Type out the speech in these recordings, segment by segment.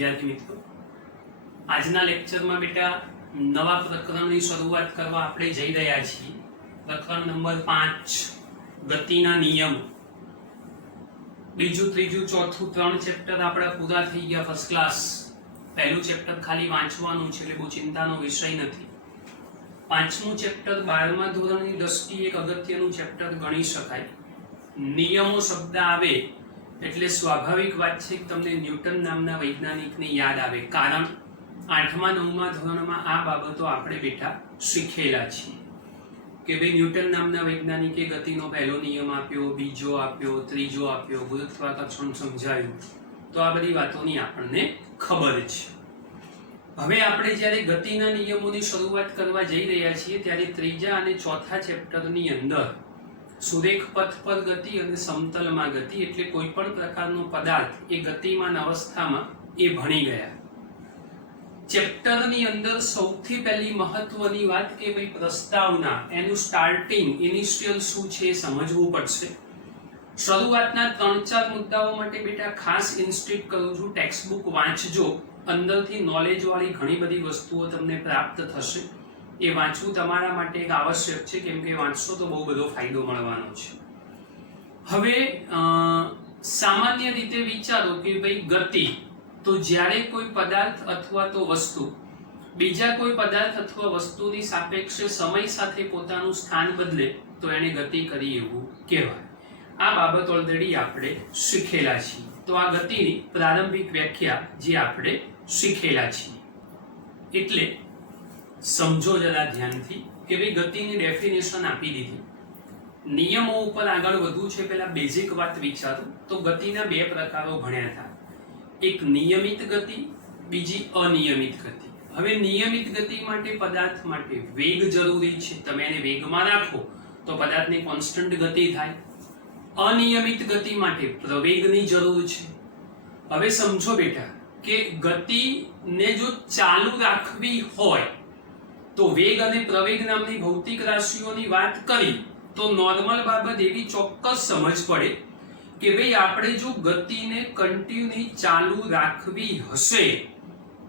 विद्यार्थी मित्रों, આજના લેક્ચરમાં બેટા નવા પ્રકરણની શરૂઆત કરવા આપણે જઈ રહ્યા છીએ। પ્રકરણ નંબર 5 ગતિના નિયમો। બીજું ત્રીજું ચોથું ત્રણ ચેપ્ટર આપણા પૂરા થઈ ગયા ફર્સ્ટ ક્લાસ। પહેલું ચેપ્ટર ખાલી વાંચવાનું છે એટલે બહુ ચિંતાનો વિષય નથી। પાંચમું ચેપ્ટર 12મા ધોરણની દ્રષ્ટિએ એક અગત્યનું ચેપ્ટર ગણી શકાય। નિયમો શબ્દ આવે એટલે સ્વાભાવિક વાત છે કે તમને ન્યૂટન નામના વૈજ્ઞાનિકને યાદ આવે, કારણ 8મા 9મા ધોરણમાં આ બાબતો આપણે બેટા શીખેલા છીએ કે ભાઈ ન્યૂટન નામના વૈજ્ઞાનિકે ગતિનો પહેલો નિયમ આપ્યો, બીજો આપ્યો, ત્રીજો આપ્યો, ગુરુત્વાકર્ષણ સમજાવ્યું, તો આ બધી વાતોની આપણને ખબર છે। હવે આપણે જ્યારે ગતિના નિયમોની શરૂઆત કરવા જઈ રહ્યા છીએ ત્યારે ત્રીજા અને ચોથા ચેપ્ટરની અંદર સુરેખ પથ પર ગતિ અને સમતલમાં ગતિ એટલે કોઈ પણ પ્રકારનો પદાર્થ એ ગતિમાન અવસ્થામાં એ ભણી ગયા। ચેપ્ટરની અંદર સૌથી પહેલી મહત્વની વાત કે ભાઈ પ્રસ્તાવના, એનું સ્ટાર્ટિંગ ઇનિશિયલ શું છે એ સમજવું પડશે। શરૂઆતના 3-4 મુદ્દાઓ માટે બેટા ખાસ ઇન્સ્ટિટ કરું છું, ટેક્સ્ટ બુક વાંચજો, અંદરથી નોલેજ વાળી ઘણી બધી વસ્તુઓ તમને પ્રાપ્ત થશે। એ વાંચવું તમારા માટે એક આવશ્યક છે, કેમ કે વાંચશો તો બહુ બધો ફાયદો મળવાનો છે। હવે સામાન્ય રીતે વિચારો કે ભાઈ ગતિ, તો જ્યારે કોઈ પદાર્થ અથવા તો વસ્તુ બીજા કોઈ પદાર્થ અથવા વસ્તુની સાપેક્ષે સમય સાથે પોતાનું સ્થાન બદલે તો એને ગતિ કરી એવું કહેવાય। આ બાબત ઓલરેડી આપણે શીખેલા છીએ, તો આ ગતિની પ્રારંભિક વ્યાખ્યા જે આપણે શીખેલા છીએ, એટલે સમજો જરા ધ્યાનથી કે ભાઈ ગતિની ડેફિનેશન આપી દીધી। નિયમો ઉપર આગળ વધવું છે પહેલા બેઝિક વાત વિચારો તો ગતિના બે પ્રકારો ભણ્યા હતા, એક નિયમિત ગતિ, બીજી અનિયમિત ગતિ। હવે નિયમિત ગતિ માટે પદાર્થ માટે વેગ જરૂરી છે, તમે એને વેગમાં રાખો તો પદાર્થની કોન્સ્ટન્ટ ગતિ થાય। અનિયમિત ગતિ માટે પ્રવેગની જરૂર છે। હવે સમજો બેટા કે ગતિને જો ચાલુ રાખવી હોય તો વેગ અને પ્રવેગ નામની ભૌતિક રાશિઓની વાત કરી તો નોર્મલ બાબત એવી ચોક્કસ સમજ પડે કે ભાઈ આપણે જો ગતિને કન્ટિન્યુ ચાલુ રાખવી હશે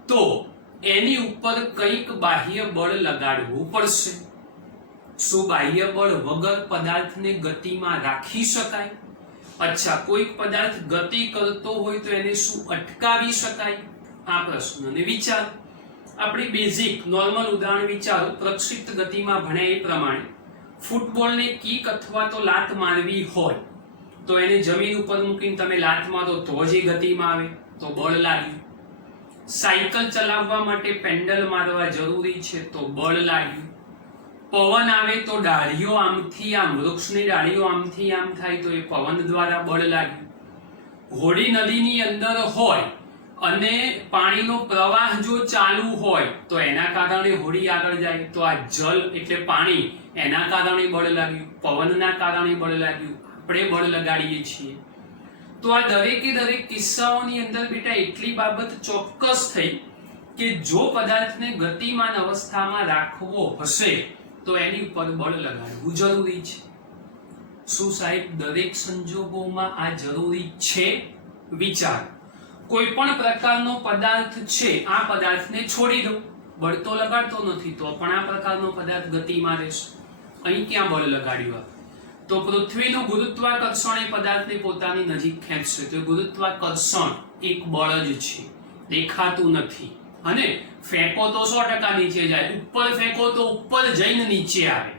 તો એની ઉપર કંઈક બાહ્ય બળ લગાડવું પડશે। શું બાહ્ય બળ વગર પદાર્થને ગતિમાં રાખી શકાય? અચ્છા, કોઈક પદાર્થ ગતિ કરતો હોય તો એને શું અટકાવી શકાય? આ પ્રશ્નને વિચાર। આપણી બેઝિક નોર્મલ ઉદાહરણ વિચારો, પ્રક્ષિપ્ત ગતિમાં ભણ્યા એ પ્રમાણે ફૂટબોલને કિક અથવા તો લાત મારવી હોય તો એને જમીન ઉપર મૂકીને તમે લાત મારો તો જ એ ગતિમાં આવે, તો બળ લાગ્યું। સાયકલ ચલાવવા માટે પેન્ડલ મારવા જરૂરી છે તો બળ લાગ્યું। પવન આવે તો ડાળીઓ આમથી આમ, વૃક્ષની ડાળીઓ આમથી આમ થાય તો એ પવન દ્વારા બળ લાગ્યું। હોડી નદીની અંદર હોય અને પાણીનો પ્રવાહ જો ચાલુ હોય તો એના કારણે હોડી આગળ જાય, તો આ જલ એટલે પાણી, એના કારણે બળ લાગ્યું, પવનના કારણે બળ લાગ્યું, આપણે બળ લગાડીએ છીએ। તો આ દરેકે દરેક કિસ્સાઓની અંદર બેટા એટલી બાબત ચોક્કસ થઈ કે જો પદાર્થને ગતિમાન અવસ્થામાં રાખવો હશે તો એની ઉપર બળ લગાડવું જરૂરી છે। શું સાહેબ દરેક સંજોગોમાં આ જરૂરી છે? વિચાર, કોઈ પણ પ્રકારનો પદાર્થ છે, આ પદાર્થને છોડી દો, બળ તો લગાડતો નથી તો પણ આ પ્રકારનો પદાર્થ ગતિમાં રહેશે। અહીં ક્યાં બળ લગાડ્યું? તો પૃથ્વીનું ગુરુત્વાકર્ષણ એ પદાર્થને પોતાની નજીક ખેંચશે, તો ગુરુત્વાકર્ષણ એક બળ જ છે, દેખાતું નથી। અને ફેંકો તો 100% નીચે જાય, ઉપર ફેંકો તો ઉપર જઈને નીચે આવે,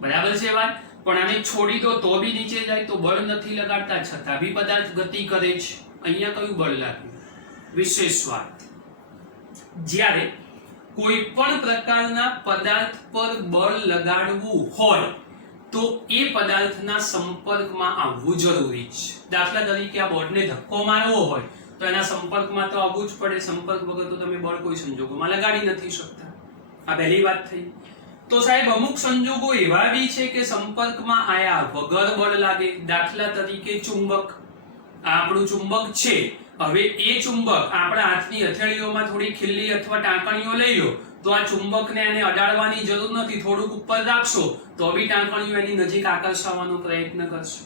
બરાબર છે વાત? પણ આને છોડી દો તો બી નીચે જાય, તો બળ નથી લગાડતા છતાં બી પદાર્થ ગતિ કરે છે। અહીંયા કયું બળ લાગ્યું? વિશેષ વાત, જ્યારે કોઈ પણ પ્રકારના પદાર્થ પર બળ લગાડવું હોય તો એ પદાર્થના સંપર્કમાં આવવું જરૂરી છે। દાખલા તરીકે આ બોર્ડને ધક્કો મારવો હોય તો એના સંપર્કમાં તો આવવું જ પડે, સંપર્ક વગર તો તમે બળ કોઈ સંજોગોમાં લગાડી નથી શકતા। આ પહેલી વાત થઈ। તો સાહેબ અમુક સંજોગો એવા બી છે કે સંપર્કમાં આયા વગર બળ લાગે, દાખલા તરીકે ચુંબક। આપણું ચુંબક છે, હવે એ ચુંબક આપણા હાથની હથેળીઓમાં થોડી ખીલ્લી અથવા ટાંકણીઓ લઈ લો તો આ ચુંબકને એને અડાડવાની જરૂર નથી, થોડુંક ઉપર રાખશો તો બી ટાંકણીઓ એની નજીક આકર્ષવાનો પ્રયત્ન કરશે।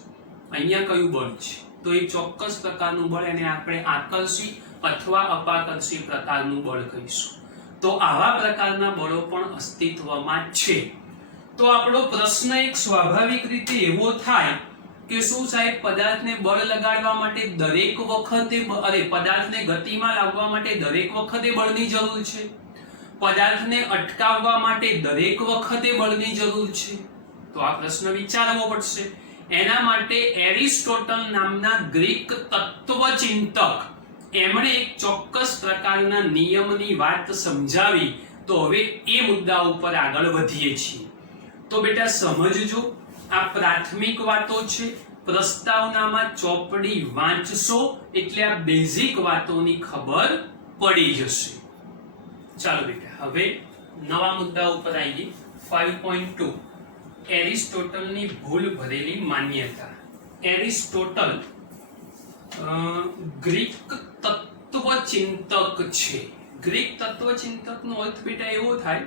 અહીંયા કયું બળ છે? તો એ ચોક્કસ પ્રકારનું બળ, એને આપણે આકર્ષી અથવા અપાકર્ષી પ્રકારનું બળ કહીશું. તો આવા પ્રકારના બળો પણ અસ્તિત્વમાં છે. તો આપણો પ્રશ્ન એક સ્વાભાવિક રીતે એવો થાય કે શું સાહેબ પદાર્થને બળ લગાડવા માટે દરેક વખતે પદાર્થને ગતિમાં લાવવા માટે દરેક વખતે બળની જરૂર છે? પદાર્થને અટકાવવા માટે દરેક વખતે બળની જરૂર છે? તો આ પ્રશ્ન વિચારવો પડશે. એના માટે એરિસ્ટોટલ નામના ગ્રીક તત્વચિંતક એમણે એક ચોક્કસ પ્રકારના નિયમની વાત સમજાવી. તો હવે એ મુદ્દા ઉપર આગળ વધીએ છીએ. તો બેટા સમજજો, આ પ્રાથમિક વાતો છે. પ્રસ્તાવનામાં ચોપડી વાંચશો એટલે આ બેઝિક વાતોની ખબર પડી જશે. ચાલો બેટા હવે નવા મુદ્દા ઉપર આવીએ. 5.2 એરિસ્ટોટલની ભૂલ ભરેલી માન્યતા. એરિસ્ટોટલ ગ્રીક તત્વચિંતક છે. ગ્રીક તત્વચિંતકનો અર્થ બેટા એવો થાય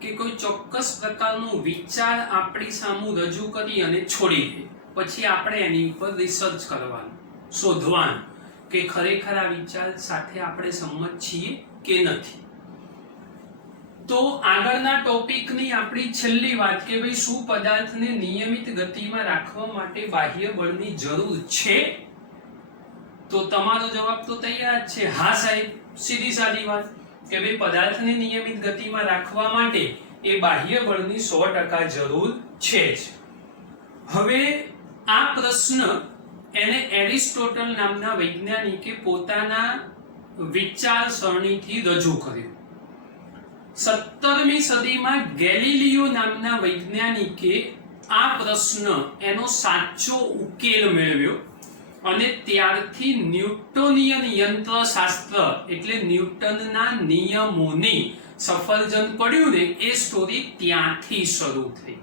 કે કોઈ ચોક્કસ પ્રકારનો વિચાર આપણી સામે રજૂ કરી અને છોડી દે, પછી આપણે એની ઉપર રિસર્ચ કરવાનું, શોધવાનું કે ખરેખર આ વિચાર સાથે આપણે સંમત છીએ કે નથી. તો આગળના ટોપિકની આપણી છેલ્લી વાત કે ભાઈ શું પદાર્થને નિયમિત ગતિમાં રાખવા માટે બાહ્ય બળની જરૂર છે? તો તમારો જવાબ તો તૈયાર છે, હા સાહેબ. સીધી સાદી વાત કે ભાઈ પદાર્થને નિયમિત ગતિમાં રાખવા માટે એ બાહ્ય બળની 100% જરૂર છે જ. હવે આ પ્રશ્ન એને એરિસ્ટોટલ નામના વૈજ્ઞાનિકે પોતાના વિચારસરણીથી રજૂ કર્યો. 17મી સદીમાં ગેલિલિયો નામના વૈજ્ઞાનિકે આ પ્રશ્ન એનો સાચો ઉકેલ મેળવ્યો અને ત્યારથી ન્યૂટોનિયન યંત્રશાસ્ત્ર એટલે ન્યૂટનના નિયમોની સફરજન પડ્યું ને એ સ્ટોરી ત્યાંથી શરૂ થઈ.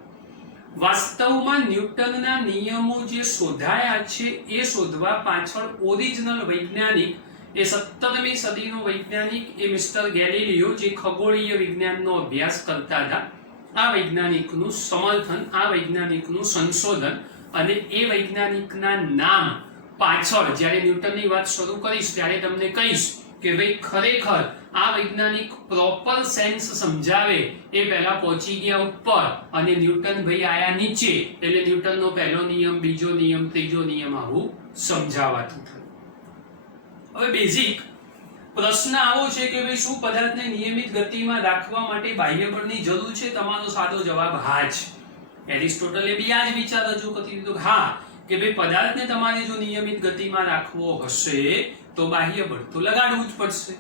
વાસ્તવમાં ન્યૂટનના નિયમો જે શોધાયા છે એ શોધવા પાછળ ઓરિજિનલ વૈજ્ઞાનિક એ 17મી સદીનો વૈજ્ઞાનિક એ મિસ્ટર ગેલિલિયો જે ખગોળીય વિજ્ઞાનનો અભ્યાસ કરતા હતા, આ વૈજ્ઞાનિકનું સમર્થન, આ વૈજ્ઞાનિકનું સંશોધન અને એ વૈજ્ઞાનિકના નામ પાછળ જ્યારે ન્યૂટનની વાત શરૂ કરીશ ત્યારે તમને કહીશ કે ભાઈ ખરેખર આ વૈજ્ઞાનિક પ્રોપર સેન્સ સમજાવે એ પહેલા પહોંચી ગયા ઉપર અને ન્યૂટન ભાઈ આયા નીચે, એટલે ન્યૂટનનો પહેલો નિયમ, બીજો નિયમ, ત્રીજો નિયમ આવું સમજાવાતું થયું. હવે બેઝિક પ્રશ્ન આવો છે કે ભાઈ શું પદાર્થને નિયમિત ગતિમાં રાખવા માટે બાહ્ય બળની જરૂર છે? તમારો સાદો જવાબ હા છે. એરિસ્ટોટલે બી આ જ વિચાર રજૂ કરી દીધો હા કે ભાઈ પદાર્થને તમારે જો નિયમિત ગતિમાં રાખવો હશે તો બાહ્ય બળ તો લગાડવું જ પડશે.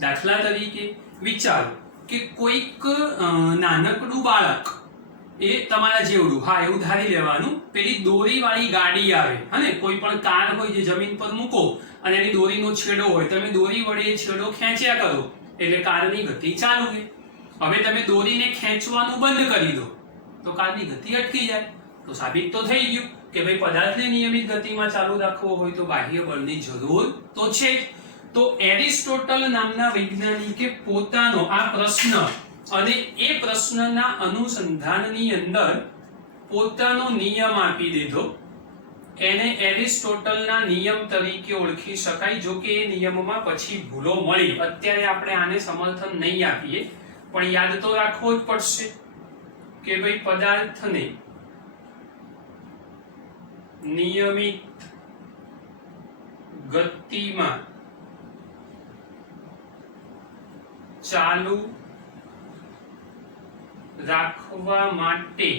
દાખલા તરીકે વિચારો કે કોઈક નાનકડું બાળક એ તમારા જેવડું, હા એવું ધારી લેવાનું, પેલી દોરીવાળી ગાડી આવે અને કોઈ પણ કાર હોય જે જમીન પર મૂકો અને એની દોરીનો છેડો હોય, તમે દોરી વડે એ છેડો ખેંચ્યા કરો એટલે કારની ગતિ ચાલુ રહે. હવે તમે દોરીને ખેંચવાનું બંધ કરી દો તો કારની ગતિ અટકી જાય. તો સાબિત તો થઈ ગયું કે ભાઈ પદાર્થને નિયમિત ગતિમાં ચાલુ રાખવો હોય તો બાહ્ય બળની જરૂર તો છે જ. તો એરિસ્ટોટલ નામના વૈજ્ઞાનિકે પોતાનો આ પ્રશ્ન અને એ પ્રશ્નના અનુસંધાનની અંદર પોતાનો નિયમ આપી દીધો. એને એરિસ્ટોટલના નિયમ તરીકે ઓળખી શકાય. જો કે એ નિયમમાં પછી ભૂલો મળી, અત્યારે આપણે આને સમર્થન નહીં આપીએ, પણ યાદ તો રાખવો જ પડશે કે ભાઈ પદાર્થને નિયમિત ગતિમાં ચાલુ રાખવા માટે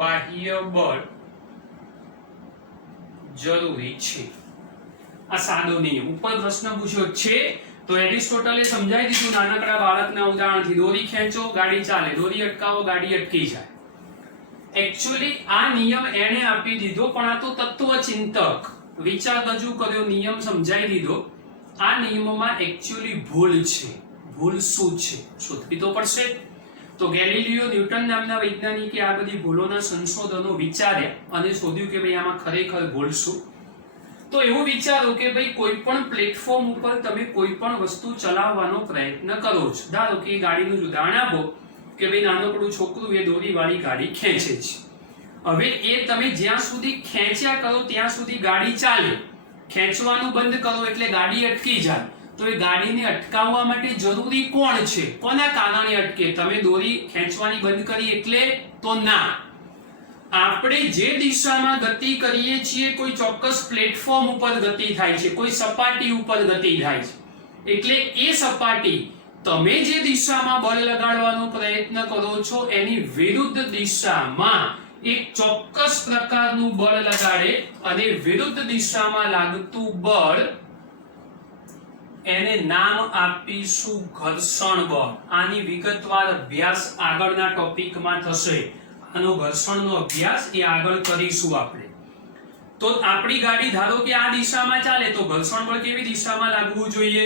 બાહ્ય બળ જરૂરી છે. આ સાદો નિયમ. ઉપર પ્રશ્ન પૂછ્યો છે તો એરિસ્ટોટલે સમજાવી દીધું નાનકડા બાળકના ઉદાહરણથી, દોરી ખેંચો ગાડી ચાલે, દોરી અટકાવો ગાડી અટકી જાય. એકચ્યુઅલી આ નિયમ એને આપી દીધો, પણ આ તો તત્વચિંતક વિચાર રજૂ કર્યો, નિયમ સમજાવી દીધો. આ નિયમમાં એકચ્યુઅલી ભૂલ છે. ભૂલ શું છે શોધવી તો પડશે. તો ગેલિલિયો ન્યૂટન નામના વૈજ્ઞાનિકે આ બધી ભૂલોના સંશોધનો વિચાર્યા અને શોધ્યું કે ભાઈ આમાં ખરેખર ભૂલ શું. તો એવું વિચારો કે ભાઈ કોઈ પણ પ્લેટફોર્મ ઉપર તમે કોઈ પણ વસ્તુ ચલાવવાનો પ્રયત્ન કરો છો. ધારો કે ગાડીનું જ ઉદાહરણ આપો કે ભાઈ નાનકડું છોકરું એ દોરીવાળી ગાડી ખેંચે છે. હવે એ તમે જ્યાં સુધી ખેંચ્યા કરો ત્યાં સુધી ગાડી ચાલે, ખેંચવાનું બંધ કરો એટલે ગાડી અટકી જાય, તો એ ગાડીને અટકાવવા માટે જરૂરી કોણ છે? કોના કારણે અટકે? તમે દોરી ખેંચવાની બંધ કરી એટલે તો ના. આપણે જે દિશામાં ગતિ કરીએ છીએ કોઈ ચોક્કસ પ્લેટફોર્મ ઉપર ગતિ થાય છે, કોઈ સપાટી ઉપર ગતિ થાય છે, એટલે એ સપાટી તમે જે દિશામાં બળ લગાડવાનો પ્રયત્ન કરો છો એની વિરુદ્ધ દિશામાં એક ચોક્કસ પ્રકારનું બળ લગાડે અને વિરુદ્ધ દિશામાં લાગતું બળ એને નામ આપીશું ઘર્ષણ બળ. આની વિગતવાર અભ્યાસ આગળના ટોપિકમાં થશે. આનો ઘર્ષણનો અભ્યાસ એ આગળ કરીશું આપણે. તો આપણી ગાડી ધારો કે આ દિશામાં ચાલે તો ઘર્ષણ બળ કેવી દિશામાં લાગવું જોઈએ?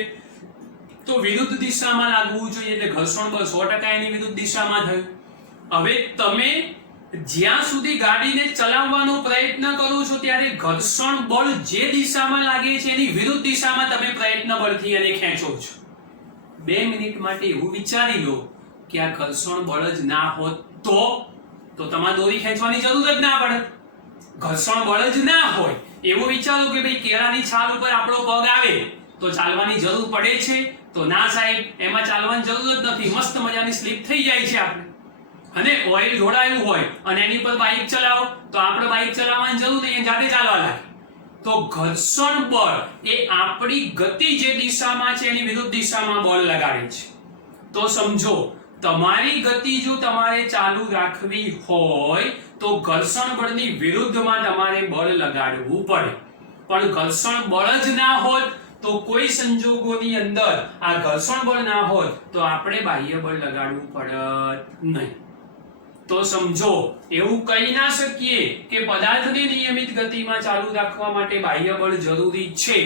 તો વિરુદ્ધ દિશામાં લાગવું જોઈએ, એટલે ઘર્ષણ બળ 100% એની વિરુદ્ધ દિશામાં થયું. હવે તમે જ્યાં સુધી ગાડીને ચલાવવાનો પ્રયત્ન કરો છો ત્યારે ઘર્ષણ બળ જે દિશામાં લાગે છે એની વિરુદ્ધ દિશામાં તમે પ્રયત્ન બળથી એને ખેંચો છો. 2 મિનિટ માટે એવું વિચારી લો કે આ ઘર્ષણ બળ જ ના હોત તો તમારે દોરી ખેંચવાની જરૂર જ ના પડે. ઘર્ષણ બળ જ ના હોય એવું વિચારો કે ભાઈ કેળાની છાલ ઉપર આપણો પગ આવે તો ચાલવાની જરૂર પડે છે? તો ના સાહેબ, એમાં ચાલવાની જરૂર જ નથી. મસ્ત મજાની સ્લીપ થઈ જાય છે આપણે. અને ઓઇલ ઢોળાયું હોય અને એની પર બાઇક ચલાવો તો આપણે બાઇક ચલાવવાની જરૂર નહીં, જાતે ચાલવા લાગે. તો ઘર્ષણ બળ એ આપણી ગતિ જે દિશામાં છે એની વિરુદ્ધ દિશામાં બળ લગાડે છે. તો સમજો, તમારી ગતિ જો તમારે ચાલુ રાખવી હોય તો ઘર્ષણ બળની વિરુદ્ધમાં તમારે બળ લગાડવું પડે. પણ ઘર્ષણ બળ જ ના હોત તો કોઈ સંજોગોની અંદર આ ઘર્ષણ બળ ના હોત તો આપણે બાહ્ય બળ લગાડવું પડત નહીં. તો સમજો, એવું કહી ના શકીએ કે પદાર્થને નિયમિત ગતિમાં ચાલુ રાખવા માટે બાહ્ય બળ જરૂરી છે.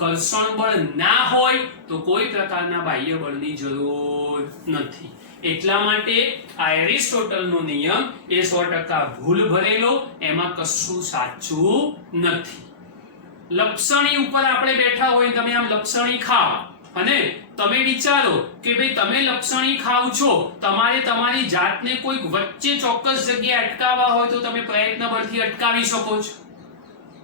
ઘર્ષણ બળ ના હોય તો કોઈ પ્રકારના બાહ્ય બળની જરૂર નથી. એટલા માટે આ એરિસ્ટોટલનો નિયમ એ 100% ભૂલ ભરેલો, એમાં કશું સાચું નથી. લપસણી ઉપર આપણે બેઠા હોય, તમે આમ લપસણી ખાઓ અને તમે વિચારો કે ભાઈ તમે લપસણી ખાવ છો, તમારે તમારી જાતને કોઈક વચ્ચે ચોક્કસ જગ્યાએ અટકાવવા હોય તો તમે પ્રયત્ન બળથી અટકાવી શકો છો.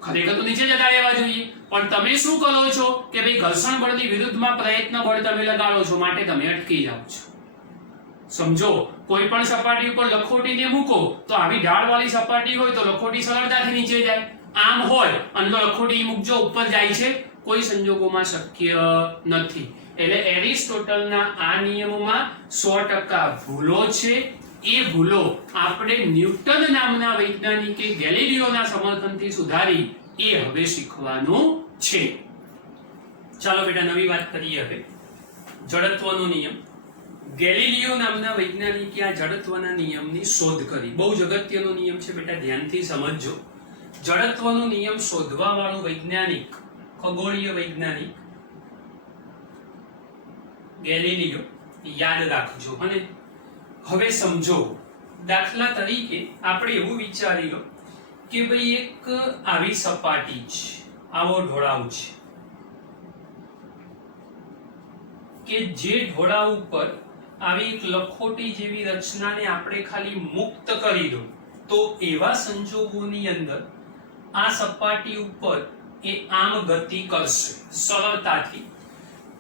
ખરેખર તો નીચે જતા રહેવા જોઈએ, પણ તમે શું કરો છો કે ભાઈ ઘર્ષણ બળની વિરુદ્ધમાં પ્રયત્ન બળ તમે લગાડો છો, માટે તમે અટકી જાઓ છો. સમજો, કોઈ પણ સપાટી ઉપર લખોટીને મૂકો તો આવી ઢાળવાળી સપાટી હોય તો લખોટી સરળતાથી નીચે જાય. આમ હોય અને લખોટી મૂકજો ઉપર જાય છે, કોઈ સંજોગોમાં શક્ય નથી. એટલે એરિસ્ટોટલના આ નિયમોમાં 100% ભૂલો છે. એ ભૂલો આપણે ન્યૂટન નામના વૈજ્ઞાનિકે ગેલિલિયોના સમર્થનથી સુધારી એ હવે શીખવાનું છે. ચાલો બેટા, નવી વાત કરીએ હવે. જડત્વનો નિયમ. ગેલિલિયો નામના વૈજ્ઞાનિકે આ જડત્વના નિયમની શોધ કરી. બહુ જ અગત્યનો નિયમ છે બેટા, ધ્યાનથી સમજજો. જડત્વનો નિયમ શોધવા વાળો વૈજ્ઞાનિક, ખગોળીય વૈજ્ઞાનિક ગેલિલિયો, યાદ રાખજો. અને હવે સમજો, દાખલા તરીકે આપણે એવું વિચારી લો કે ભાઈ એક આવી સપાટી છે, આવો ઢોળાવ છે કે જે ઢોળાવ ઉપર આવી એક લખોટી જેવી રચનાને આપણે ખાલી મુક્ત કરી દો તો એવા સંજોગોની અંદર આ સપાટી ઉપર એ આમ ગતિ કરશે સરળતાથી.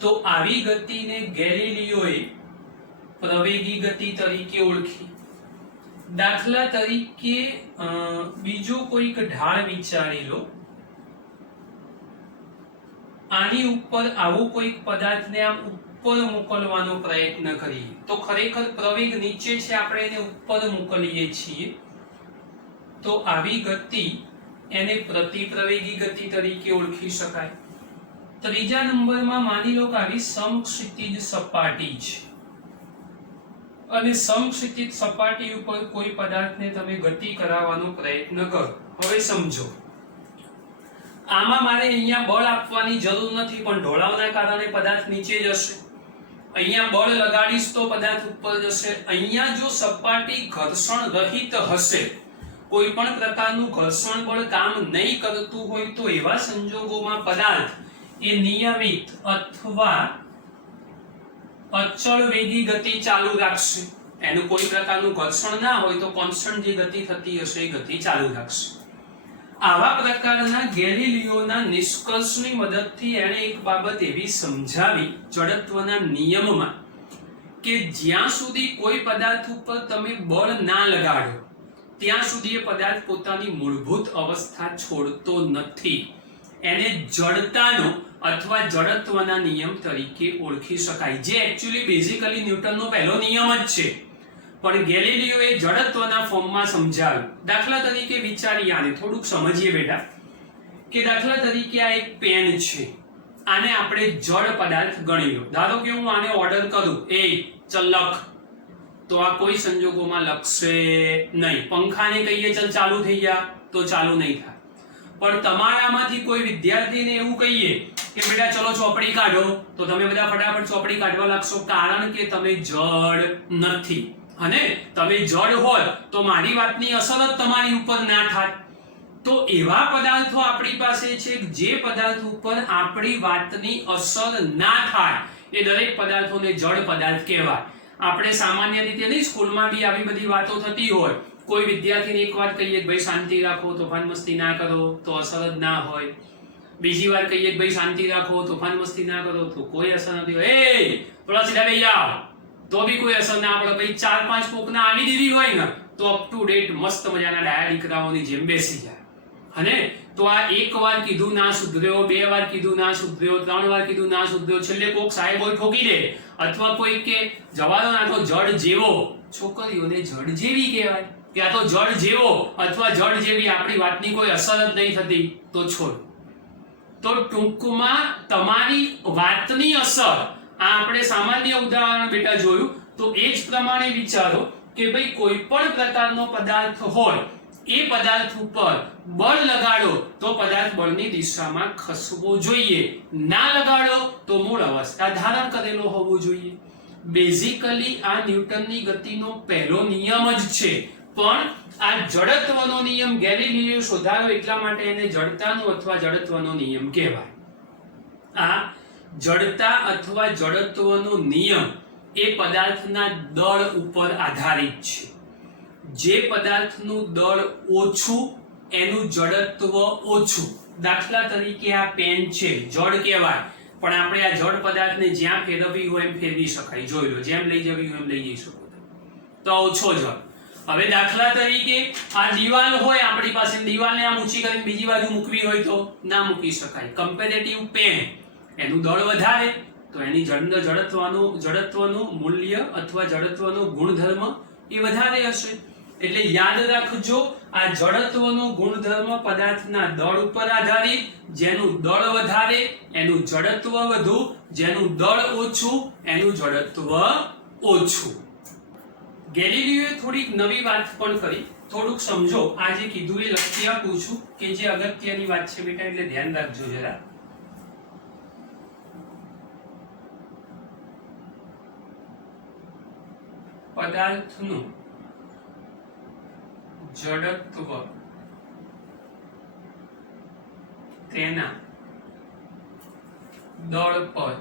તો આવી ગતિને ગેલિલિયોએ પ્રવેગી ગતિ તરીકે ઓળખી. દાખલા તરીકે બીજો કોઈક ઢાળ વિચારી લો, આની ઉપર આવો કોઈક પદાર્થને આમ ઉપર મોકલવાનો પ્રયત્ન કરીએ તો ખરેખર પ્રવેગ નીચે છે, આપણે એને ઉપર મોકલીએ છીએ તો આવી ગતિ એને પ્રતિપ્રવેગી ગતિ તરીકે ઓળખી શકાય. ત્રીજા નંબરમાં માની લો કે આવી સમક્ષિતિજ સપાટી છે અને સમક્ષિતિજ સપાટી ઉપર કોઈ પદાર્થને તમે ગતિ કરાવવાનો પ્રયત્ન કરો. હવે સમજો, આમાં મારે અહીંયા બળ આપવાની જરૂર નથી, પણ ઢોળાવના કારણે પદાર્થ નીચે જશે. અહીંયા બળ લગાડીશ તો પદાર્થ ઉપર જશે. અહીંયા જો સપાટી ઘર્ષણ રહિત હશે, કોઈ પણ પ્રકારનું ઘર્ષણ બળ કામ નહીં કરતું હોય તો એવા સંજોગોમાં પદાર્થ એ નિયમિત અથવા અચળ વેગી ગતિ ચાલુ રાખશે. એનું કોઈ પ્રકારનું ઘર્ષણ ના હોય તો કોન્સ્ટન્ટ જે ગતિ થતી હશે એ ગતિ ચાલુ રાખશે. આવા પ્રકારના ગેલિલિયોના નિષ્કર્ષની મદદથી એણે એક બાબત એવી સમજાવી જડત્વના નિયમમાં કે જ્યાં સુધી કોઈ પદાર્થ ઉપર તમે બળ ના લગાડો ત્યાં સુધી એ પદાર્થ પોતાની મૂળભૂત અવસ્થા છોડતો નથી. એને જડતાનો અથવા જડત્વના નિયમ તરીકે ઓળખી શકાય, જે એકચ્યુઅલી બેઝિકલી ન્યૂટનનો પહેલો નિયમ જ છે, પણ ગેલિલિયોએ જડત્વના ફોર્મમાં સમજાવ્યું. દાખલા તરીકે વિચારીએ, આને થોડુંક સમજીએ બેટા, કે દાખલા તરીકે આ એક પેન છે, આને આપણે જડ પદાર્થ ગણી લો. ધારો કે હું આને ઓર્ડર કરું, એ ચલ લખ, તો આ કોઈ સંજોગોમાં લખશે નહીં. પંખાને કહીએ ચલ ચાલુ થઈ જા, તો ચાલુ નહીં થાય. પણ તમારામાંથી કોઈ વિદ્યાર્થીને એવું કહીએ કે બેટા ચલો ચોપડી કાઢો, તો તમે બધા ફટાફટ ચોપડી કાઢવા લાગશો, કારણ કે તમે જડ નથી. અને તમે જડ હોય તો મારી વાતની અસર જ તમારી ઉપર ના થાય. તો એવા પદાર્થો આપણી પાસે છે જે પદાર્થ ઉપર આપણી વાતની અસર ના થાય એ દરેક પદાર્થોને જડ પદાર્થ કહેવાય. આપણે સામાન્ય રીતે નહીં, સ્કૂલમાં બી આવી બધી વાતો થતી હોય. કોઈ વિદ્યાર્થીને એક વાત કહીએ કે ભાઈ શાંતિ રાખો, તોફાન મસ્તી ના કરો, તો અસર જ ના હોય. બીજી વાર કહીએ કે ભાઈ શાંતિ રાખો, તોફાન મસ્તી ના કરો, તો કોઈ અસર નથી હોય. એ થોડા સીધા બેસી જાઓ, તો બી કોઈ અસર ના પડે. ભાઈ 4-5 કોકના આવી દીધી હોય ને તો અપ ટુ ડેટ મસ્ત મજાના ડાયા દીકરાઓની જેમ બેસી જાય. અને તો આ એક વાર કીધું ના સુધર્યો, 2 વાર કીધું ના સુધર્યો, 3 વાર કીધું ના સુધર્યો, છેલ્લે કોક સાહેબ ઠોકી દે, અથવા કોઈ કે જવા દો ના, તો જડ જેવો. છોકરીઓને જડ જેવી કહેવાય કે આ તો જડ જેવો અથવા જડ જેવી, આપણી વાતની કોઈ અસર જ નહીં થતી, તો છોડ. તો ટૂંકમાં તમારી વાતની અસર, આ આપણે સામાન્ય ઉદાહરણ બેટા જોયું, તો એ જ પ્રમાણે વિચારો કે ભાઈ કોઈ પણ પ્રકારનો પદાર્થ હોય, એ પદાર્થ ઉપર બળ લગાડો તો પદાર્થ બળની દિશામાં ખસવો જોઈએ, ના લગાડો તો મૂળ અવસ્થા ધારણ કરેલો હોવો જોઈએ. બેઝિકલી આ ન્યૂટનની ગતિનો પહેલો નિયમ જ છે, પણ આ જડત્વનો નિયમ ગેલિલિયોએ શોધાયો એટલા માટે એને જડતાનો અથવા જડત્વનો નિયમ કહેવાય. આ જડતા અથવા જડત્વનો નિયમ એ પદાર્થના દળ ઉપર આધારિત છે. જે પદાર્થનું દળ ઓછું એનું જડત્વ ઓછું. દાખલા તરીકે આ પેન છે, જડ કહેવાય, પણ આપણે આ જડ પદાર્થને જ્યાં ફેરવવી હોય એમ ફેરવી શકાય. જોઈ લો, જેમ લઈ જવી હોય એમ લઈ જઈ શકો, તો ઓછો જડ. હવે દાખલા તરીકે આ દીવાલ હોય આપણી પાસે, દીવાલને આમ ઊંચી કરીને બીજી બાજુ મૂકવી હોય તો ના મૂકી શકાય. કમ્પેરેટિવ પેન, એનું દળ વધારે તો એની જડત્વનું મૂલ્ય અથવા જડત્વનો ગુણધર્મ એ વધારે હશે. એટલે યાદ રાખજો, આ જડત્વનો ગુણધર્મ પદાર્થના દળ ઉપર આધારિત. જેનું દળ વધારે એનું જડત્વ વધુ, જેનું દળ ઓછું એનું જડત્વ ઓછું. ગેલિલિયોએ થોડીક નવી વાત પણ કરી, થોડુંક સમજો. આ જે કીધું એ લખી આપું છું કે જે અગત્યની વાત છે બેટા, એટલે ધ્યાન રાખજો જરા. પદાર્થનું જડત્વ તેના દળ પર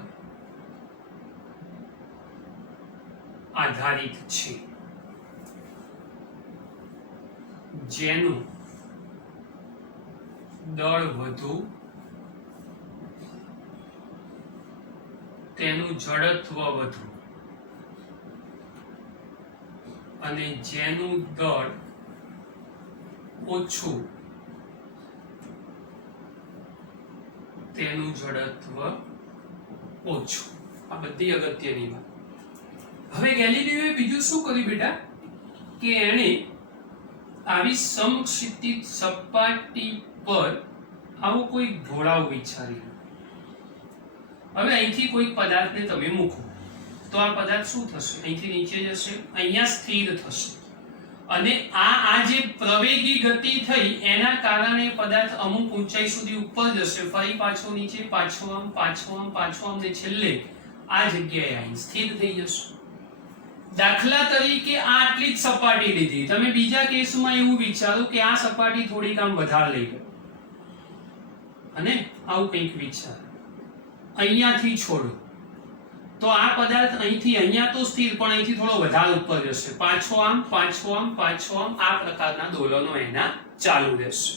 આધારિત છે. જેનું દળ વધુ તેનું જડત્વ વધુ, અને જેનું દળ ઓછું તેનું જડત્વ ઓછું. આ બધી અગત્યની વાત. હવે ગેલિલિયોએ બીજું શું કર્યું બેટા, કે એણે આવી સમક્ષિતિજ સપાટી પર આવો કોઈ ઢોળાવ વિચાર્યો. હવે અહીંથી કોઈ પદાર્થને તમે મૂકો તો આ પદાર્થ શું થશે? અહીંથી નીચે જશે, અહીંયા સ્થિર થશે, અને આ જે પ્રવેગી ગતિ થઈ એના કારણે પદાર્થ અમુક ઊંચાઈ સુધી ઉપર જશે, ફરી પાછો નીચે, પાછો આમ, પાછો આમ, પાછો આમ, ને છેલ્લે આ જગ્યાએ આવીને સ્થિર થઈ જશે. દાખલા તરીકે આ આટલી જ સપાટી લીધી, તમે બીજા કેસમાં એવું વિચારો કે આ સપાટી થોડીક આમ વધારે લઈ ગયો, અને આવું કંઈક વિચાર, અહીંયાથી છોડો તો આ પદાર્થ અહીંથી અહીંયા તો સ્થિર, પણ અહીંથી થોડો વધારે ઉપર જશે, પાછો આમ, પાછો આમ, પાછો આમ, આ પ્રકારના દોલનો એના ચાલુ રહેશે.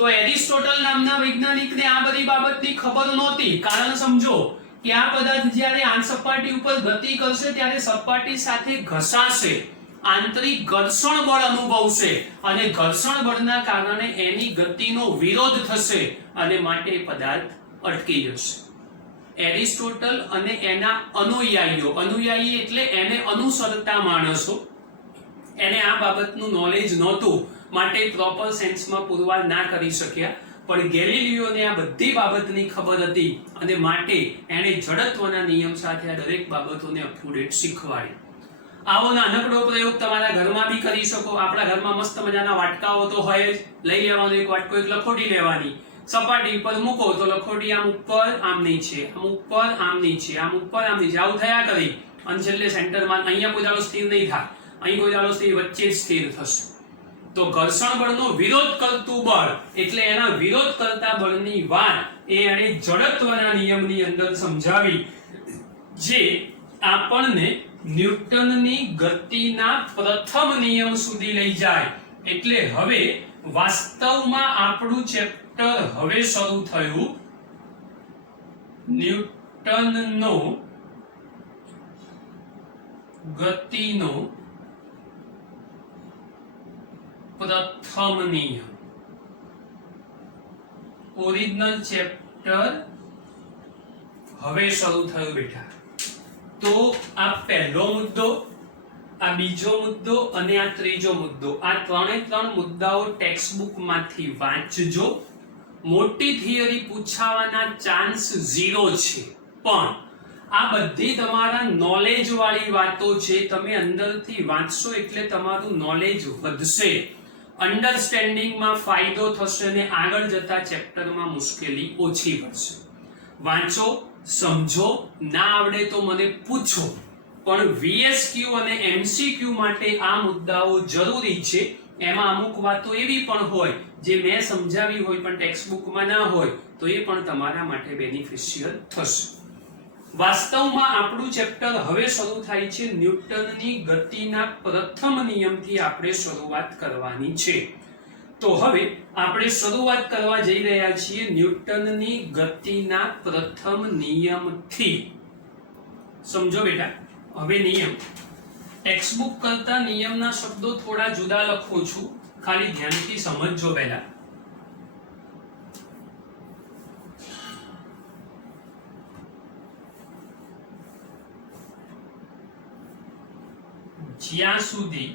તો એરિસ્ટોટલ નામના વૈજ્ઞાનિકને આ બધી બાબતની ખબર નહોતી. કારણ સમજો કે આ પદાર્થ જ્યારે આંત સપાટી ઉપર ગતિ કરશે ત્યારે સપાટી સાથે ઘસાશે, આંતરિક ઘર્ષણ બળ અનુભવશે અને ઘર્ષણ બળના કારણે એની ગતિનો વિરોધ થશે અને માટે પદાર્થ અટકી જશે. એરિસ્ટોટલ અને એના અનુયાયીઓ, અનુયાયી એટલે એને અનુસરતા માણસો, એને આ બાબતનું નોલેજ નહોતું માટે પ્રોપર સેન્સમાં પુરવાર ના કરી શક્યા. પણ ગેલિલિયોને આ બધી બાબતની ખબર હતી અને માટે એણે જડત્વના નિયમ સાથે આ દરેક બાબતોને અપ ટુ ડેટ શીખવાડી. આવો નાનકડો પ્રયોગ તમારા ઘરમાં બી કરી શકો. આપણા ઘરમાં મસ્ત મજાના વાટકાઓ તો હોય જ. લઈ લેવાનો એક વાટકો, એક લખોટી લેવાની, સપાટી પર મૂકો તો લખોટી આમ ઉપર આમ નીચે, આમ ઉપર આમ નીચે, આમ ઉપર આમ નીચે, આવું થયા કરી અને છેલ્લે સેન્ટરમાં. અહીંયા કોઈ દાડો સ્થિર નહીં થાય, અહીં કોઈ દાડો સ્થિર, વચ્ચે જ સ્થિર થશે. તો ઘર્ષણ બળનો વિરોધ કરતું બળ એટલે એના વિરોધ કરતા બળની વાત એ એણે જડત્વના નિયમની અંદર સમજાવી, જે આપણને ન્યૂટનની ગતિના પ્રથમ નિયમ સુધી લઈ જાય. એટલે હવે વાસ્તવમાં આપણું ચેપ્ટર હવે શરૂ થયું ન્યૂટનનો ગતિનો પ્રથમ નિયમ. ઓરિજિનલ ચેપ્ટર હવે શરૂ થયું બેટા. તો આ પહેલો મુદ્દો, આ બીજો મુદ્દો અને આ ત્રીજો મુદ્દો, આ ત્રણ મુદ્દાઓ ટેક્સ્ટ બુક માંથી વાંચજો. મોટી થિયરી પૂછાવાના ચાન્સ 0 છે, પણ આ બધી તમારા નોલેજ વાળી વાતો છે. તમે અંદરથી વાંચશો એટલે તમારું નોલેજ વધશે, અન્ડરસ્ટેન્ડિંગમાં ફાયદો થશે અને આગળ જતા ચેપ્ટરમાં મુશ્કેલી ઓછી પડશે. વાંચો, સમજો, ના આવડે તો મને પૂછો, પણ VSQ અને MCQ માટે આ મુદ્દાઓ જરૂરી છે. એમાં અમુક વાતો એવી પણ હોય જે મેં સમજાવી હોય પણ ટેક્સ્ટ બુકમાં ના હોય, તો એ પણ તમારા માટે બેનિફિશિયલ થશે. વાસ્તવમાં આપણું ચેપ્ટર હવે શરૂ થાય છે ન્યૂટનની ગતિના પ્રથમ નિયમથી આપણે શરૂઆત કરવાની છે. તો હવે આપણે શરૂઆત કરવા જઈ રહ્યા છીએ ન્યૂટનની ગતિના પ્રથમ નિયમથી. સમજો બેટા, હવે નિયમ ટેક્સ્ટ બુક કરતા નિયમના શબ્દો થોડા જુદા લખું છું, ખાલી ધ્યાનથી સમજજો. પહેલા જ્યાં સુધી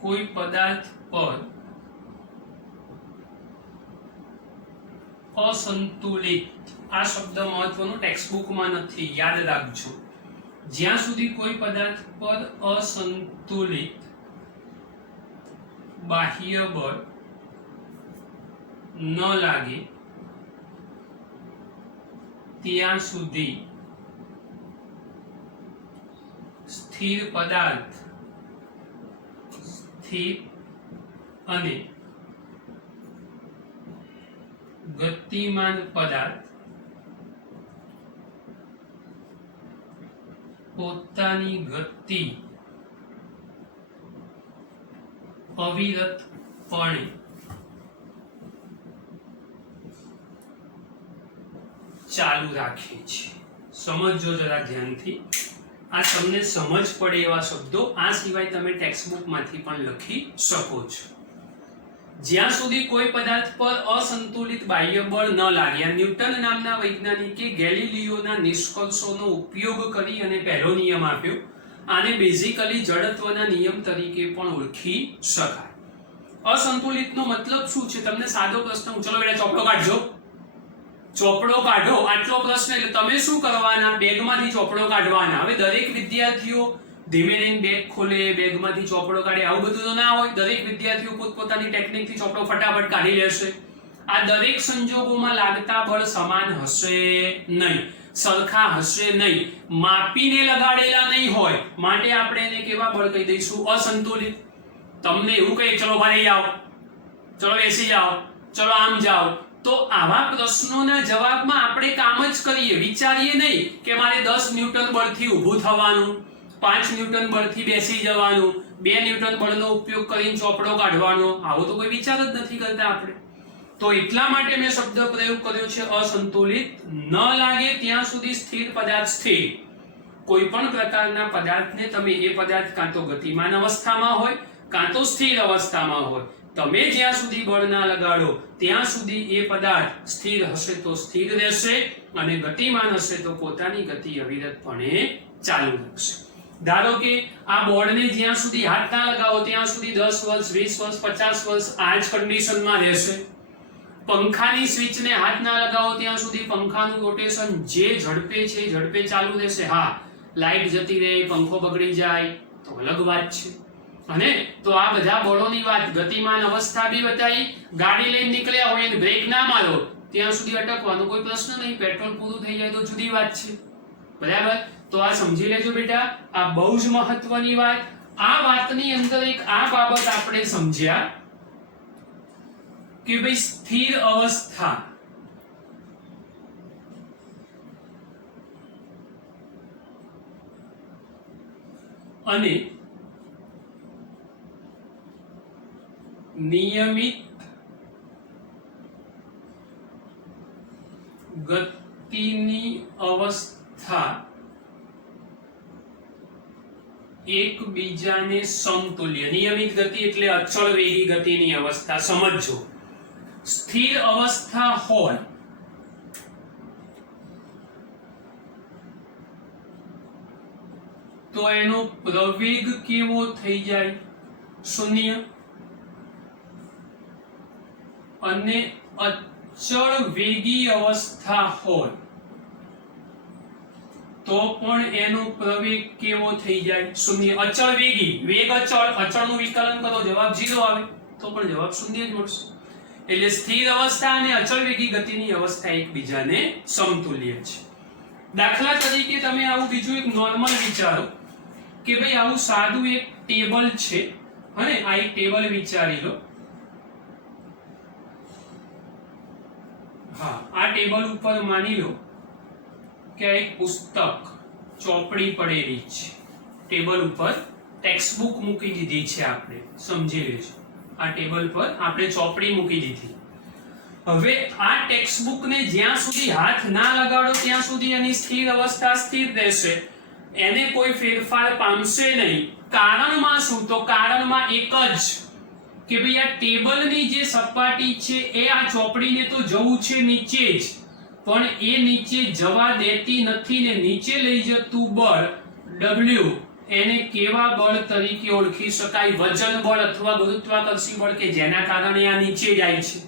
કોઈ પદાર્થ પર અસંતુલિત, આ શબ્દ મહત્વનો ટેક્સ્ટ બુકમાં નથી, યાદ રાખજો. જ્યાં સુધી કોઈ પદાર્થ પર અસંતુલિત બાહ્ય બળ ન લાગે ત્યાં સુધી સ્થિર પદાર્થ સ્થિર અને ગતિમાન પદાર્થ પોતાની ગતિ અવિરતપણે ચાલુ રાખે છે. સમજો જરા ધ્યાનથી, આ તમને સમજ પડે એવા શબ્દો. આ સિવાય તમે ટેક્સ્ટ બુક માંથી પણ લખી શકો છો. જ્યાં સુધી કોઈ પદાર્થ પર અસંતુલિત બાહ્ય બળ ન લાગે. ન્યૂટન નામના વૈજ્ઞાનિકે ગેલિલિયોના નિષ્કર્ષોનો ઉપયોગ કરી અને પહેલો નિયમ આપ્યો. આને બેઝિકલી જડત્વના નિયમ તરીકે પણ ઓળખી શકાય. અસંતુલિતનો મતલબ શું છે? તમને સાદો પ્રશ્ન, ચલો બેટા ચોપડો કાઢજો, ચોપડો કાઢો. આટલો પ્રશ્ન એટલે તમે શું કરવાના? બેગમાંથી ચોપડો કાઢવાના. હવે દરેક વિદ્યાર્થીઓ ધીમે ધીમે બેગ ખોલે, બેગમાંથી ચોપડો કાઢે, આવું બધું તો ના હોય. દરેક વિદ્યાર્થીઓ પોતપોતાની ટેકનિકથી ચોપડો ફટાફટ કાઢી લેશે. આ દરેક સંજોગોમાં લાગતા બળ સમાન હશે નહીં, સરખા હશે નહીં, માપીને લગાડેલા નહીં હોય. માટે આપણે એને કેવા બળ કહી દઈશું? અસંતુલિત. તમને એવું કહે ચલો ભાઈ જાઓ, ચલો બેસી જાઓ, ચલો આમ જાઓ, તો આવા પ્રશ્નોના જવાબમાં આપણે કામ જ કરીએ, વિચારીએ નહીં કે મારે 10 ન્યૂટન બળથી ઊભું થવાનું, 5 ન્યૂટન બળથી બેસી જવાનું, 2 ન્યૂટન બળનો ઉપયોગ કરીને ચોપડો કાઢવાનો, આવો તો કોઈ વિચાર જ નથી કરતા આપણે. તો એટલા માટે મેં શબ્દ પ્રયોગ કર્યો છે અસંતુલિત. ન લાગે ત્યાં સુધી સ્થિર પદાર્થ સ્થિર. કોઈ પણ પ્રકારના પદાર્થને તમે એ પદાર્થ કાં તો ગતિમાન અવસ્થામાં હોય કાં તો સ્થિર અવસ્થામાં હોય, તમે જ્યાં સુધી બળ ના લગાડો ત્યાં સુધી એ પદાર્થ સ્થિર હશે તો સ્થિર રહેશે અને ગતિમાન હશે તો પોતાની ગતિ અવિરતપણે ચાલુ રાખશે. ધારો કે આ બોર્ડને જ્યાં સુધી હાથ ના લગાવો ત્યાં સુધી 10 વર્ષ 20 વર્ષ 50 વર્ષ આ જ કન્ડિશનમાં રહેશે. પંખાની સ્વિચને હાથ ના લગાવો ત્યાં સુધી પંખાનું રોટેશન જે ઝડપે છે ઝડપે ચાલુ રહેશે. હા, લાઈટ જતી રહે, પંખો બગડી જાય તો અલગ વાત છે. અને તો આ બધા બળોની વાત ગતિમાન અવસ્થા બી બતાવી. ગાડી લઈને નીકળ્યા હોય અને બ્રેક ના મારો ત્યાં સુધી અટકવાનો કોઈ પ્રશ્ન નહીં, પેટ્રોલ પૂરું થઈ જાય તો જુદી વાત છે. બરાબર? તો આ સમજી લેજો બેટા, આ બહુ જ મહત્વની વાત. આ વાતની અંદર એક આ બાબત આપણે સમજ્યા કે ભાઈ સ્થિર અવસ્થા અને નિયમિત ગતિની અવસ્થા એકબીજાને સમતુલ્ય. નિયમિત ગતિ એટલે અચળ વેગી ગતિની અવસ્થા. સમજો, સ્થિર અવસ્થા હોય તો એનો પ્રવેગ કેવો થઈ જાય? શૂન્ય. અને અચળ વેગી અવસ્થા હોય તો પણ એનો પ્રવેગ કેવો થઈ જાય? શૂન્ય. અચળ વેગી, વેગ અચળ, અચળનું વિકલન કરો જવાબ 0 આવે તો પણ જવાબ શૂન્ય જ મળશે. એટલે સ્થિર અવસ્થા અને અચળ વેગી ગતિની અવસ્થા એકબીજાને સમતુલ્ય છે. દાખલા તરીકે તમે આવું બીજું એક નોર્મલ વિચારો કે ભાઈ આવું સાદું એક ટેબલ છે અને આ એક ટેબલ વિચારી લો. હા, આ ટેબલ ઉપર માની લો કે એક પુસ્તક ચોપડી પડેલી છે. ટેબલ ઉપર ટેક્સ્ટ બુક મૂકી દીધી છે, આપણે સમજી લેજો. આ ટેબલ પર આપણે ચોપડી મૂકી દીધી. હવે આ ટેક્સ્ટ બુકને જ્યાં સુધી હાથ ના લગાડો ત્યાં સુધી એની સ્થિર અવસ્થા સ્થિર રહેશે, એને કોઈ ફેરફાર પામશે નહીં. કારણમાં શું? તો કારણમાં એક જ કે ભાઈ આ ટેબલની જે સપાટી છે એ આ ચોપડીને તો જવું છે નીચે જ, પણ એ નીચે જવા દેતી નથી ને નીચે લઈ જતું બળ W એને કેવા બળ તરીકે ઓળખી શકાય? વજન બળ અથવા ગુરુત્વાકર્ષી બળ કે જેના કારણે આ નીચે જાય છે.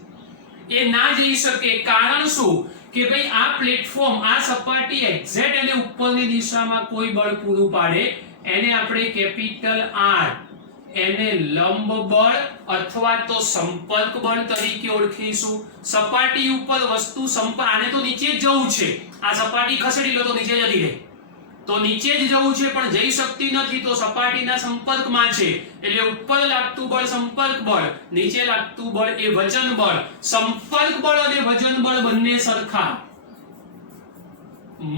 એ ના જઈ શકે. કારણ શું? કે ભાઈ આ પ્લેટફોર્મ, આ સપાટી એક્ઝેક્ટ એને ઉપરની દિશામાં કોઈ બળ પૂરું પાડે એને આપણે કેપિટલ R એને લંબ બળ અથવા તો સંપર્ક બળ તરીકે ઓળખીશું. સપાટી ઉપર વસ્તુ આને તો નીચે જ જવું છે, આ સપાટી ખસેડી લો તો નીચે જતી રહે, તો નીચે જ જવું છે પણ જઈ શકતી નથી તો સપાટીના સંપર્કમાં છે એટલે ઉપર લાગતું બળ સંપર્ક બળ, નીચે લાગતું બળ એ વજન બળ. સંપર્ક બળ અને વજન બળ બંને સરખા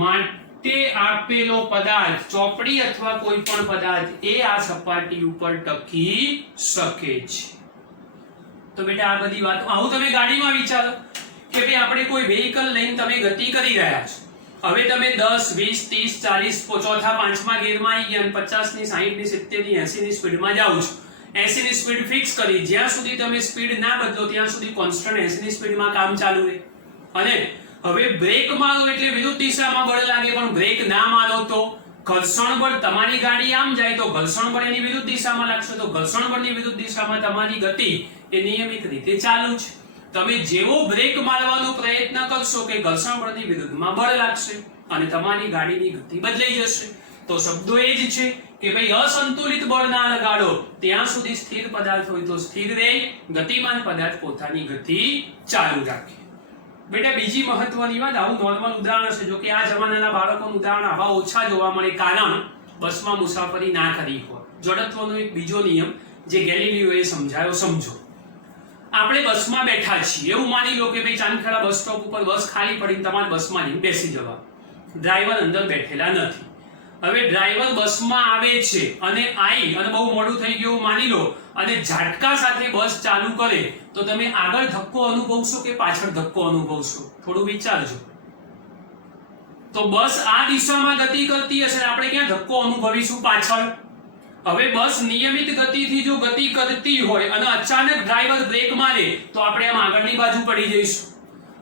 માટે આપેલો પદાર્થ ચોપડી અથવા કોઈ પણ પદાર્થ એ આ સપાટી ઉપર ટકી શકે છે. તો બેટા આ બધી વાત આવું તમે ગાડીમાં વિચારો કે ભાઈ આપણે કોઈ વેહિકલ લઈને તમે ગતિ કરી રહ્યા છો. હવે તમે 10 20 30 40 ચોથા પાંચમા ગિયરમાં આવી ગયા 50 ની 60 ની 70 ની 80 ની સ્પીડમાં જાઓ છો. 80 ની સ્પીડ ફિક્સ કરી, જ્યાં સુધી તમે સ્પીડ ના બદલો ત્યાં સુધી કોન્સ્ટન્ટ 80 ની સ્પીડમાં કામ ચાલુ રહે. અને હવે બ્રેક મારો એટલે વિરુદ્ધ દિશામાં બળ લાગે, પણ બ્રેક ના મારો તો ઘર્ષણ બળ, તમારી ગાડી આમ જાય તો ઘર્ષણ બળ એની વિરુદ્ધ દિશામાં લાગશે, તો ઘર્ષણ બળની વિરુદ્ધ દિશામાં તમારી ગતિ એ નિયમિત રીતે ચાલુ છે. તમે જેવો બ્રેક મારવાનો પ્રયત્ન કરશો કે ઘર્ષણ બળની વિરુદ્ધમાં બળ લાગશે અને તમારી ગાડીની ગતિ બદલાઈ જશે. તો શબ્દો એ જ છે કે ભાઈ અસંતુલિત બળ ના લગાડો ત્યાં સુધી સ્થિર પદાર્થ હોય તો સ્થિર રહે, ગતિમાન પદાર્થ પોતાની ગતિ ચાલુ રાખે. બેટા બીજી મહત્વની વાત, આવું નોર્મલ ઉદાહરણ છે, જો કે આ જમાનાના બાળકોનું ઉદાહરણ આવા ઓછા જોવા મળે કારણ બસમાં મુસાફરી ના કરી હોય. જડત્વનો એક બીજો નિયમ જે ગેલિલિયોએ સમજાયો, સમજો. આપણે બસમાં બેઠા છીએ, એવું માની લો કે ભાઈ ચાંદખેડા બસ સ્ટોપ ઉપર બસ ખાલી પડીને તમારે બસમાં બેસી જવા, ડ્રાઈવર અંદર બેઠેલા નથી. હવે ડ્રાઈવર બસમાં આવે છે અને બહુ મોડું થઈ ગયું માની લો અને ઝાટકા સાથે બસ ચાલુ કરે તો તમે આગળ ધક્કો અનુભવશો કે પાછળ ધક્કો અનુભવશો? થોડું વિચારજો. તો બસ આ દિશામાં ગતિ કરતી હશે, આપણે ક્યાં ધક્કો અનુભવીશું? પાછળ. હવે બસ નિયમિત ગતિથી જો ગતિ કરતી હોય અને અચાનક ડ્રાઈવર બ્રેક મારે તો આપણે આમ આગળની બાજુ પડી જઈશું.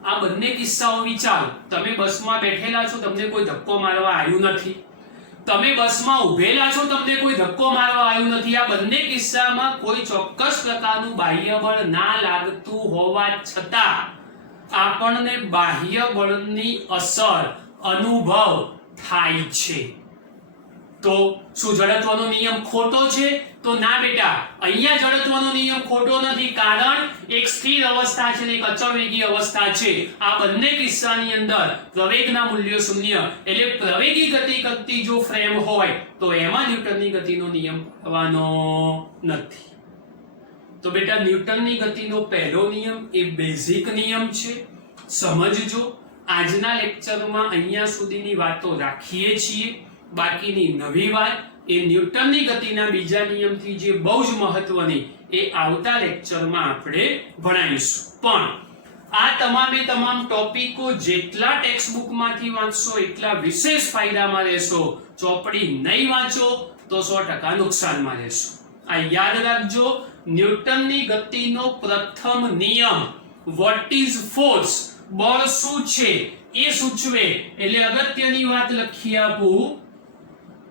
આ બંને કિસ્સાઓ વિચારો. તમે બસમાં બેઠેલા છો, તમને કોઈ ધક્કો મારવા આવ્યું નથી. તમે બસમાં ઊભેલા છો, તમને કોઈ ધક્કો મારવા આવ્યું નથી. આ બંને કિસ્સામાં કોઈ ચોક્કસ પ્રકારનું બાહ્ય બળ ના લાગતું હોવા છતાં આપણને બાહ્ય બળની અસર અનુભવ થાય છે. તો શું જડત્વનો નિયમ ખોટો છે? તો ના બેટા, અહીંયા જડત્વનો નિયમ ખોટો નથી, કારણ એક સ્થિર અવસ્થા છે અને એક અચળ વેગી અવસ્થા છે. આ બંને કિસ્સાની અંદર પ્રવેગના મૂલ્યો શૂન્ય, એટલે પ્રવેગી ગતિ કરતી જો ફ્રેમ હોય તો એમાં ન્યૂટનની ગતિનો નિયમ કરવાનો નથી. તો બેટા, ન્યૂટનની ગતિનો પહેલો નિયમ એ બેઝિક નિયમ છે, સમજજો. આજના લેક્ચરમાં અહીંયા સુધીની વાતો રાખીએ છીએ. બાકીની નવી વાત એ ન્યૂટનની ગતિના બીજા નિયમથી જે બહુ જ મહત્વની એ આવતા લેક્ચરમાં આપણે ભણાવીશું. પણ આ તમામે તમામ ટોપિકો જેટલા ટેક્સ્ટબુકમાંથી વાંચશો એટલા વિશેષ ફાયદામાં રહેશો. ચોપડી નહીં વાંચો તો 100% નુકસાનમાં રહેશો. આ યાદ રાખજો. ન્યૂટનની ગતિનો પ્રથમ નિયમ વોટ ઇઝ ફોર્સ, બળ શું છે એ સૂચવે. એટલે અગત્યની વાત લખી આપું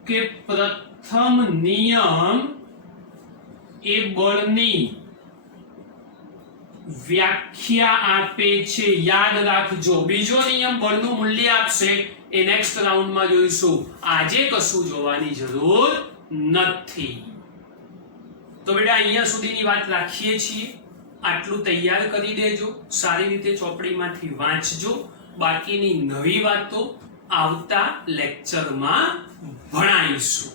કે પ્રથમ નિયમ એ બળની વ્યાખ્યા આપે છે. યાદ રાખજો. બીજો નિયમ બળનું મૂલ્ય આપશે, એ નેક્સ્ટ રાઉન્ડમાં જોઈશું. આજે કશું જોવાની જરૂર નથી. તો બેટા, અહીંયા સુધીની વાત રાખીએ છીએ. આટલું તૈયાર કરી દેજો. સારી રીતે ચોપડીમાંથી વાંચજો. બાકીની નવી વાતો આવતા લેક્ચરમાં ભણાવીશું.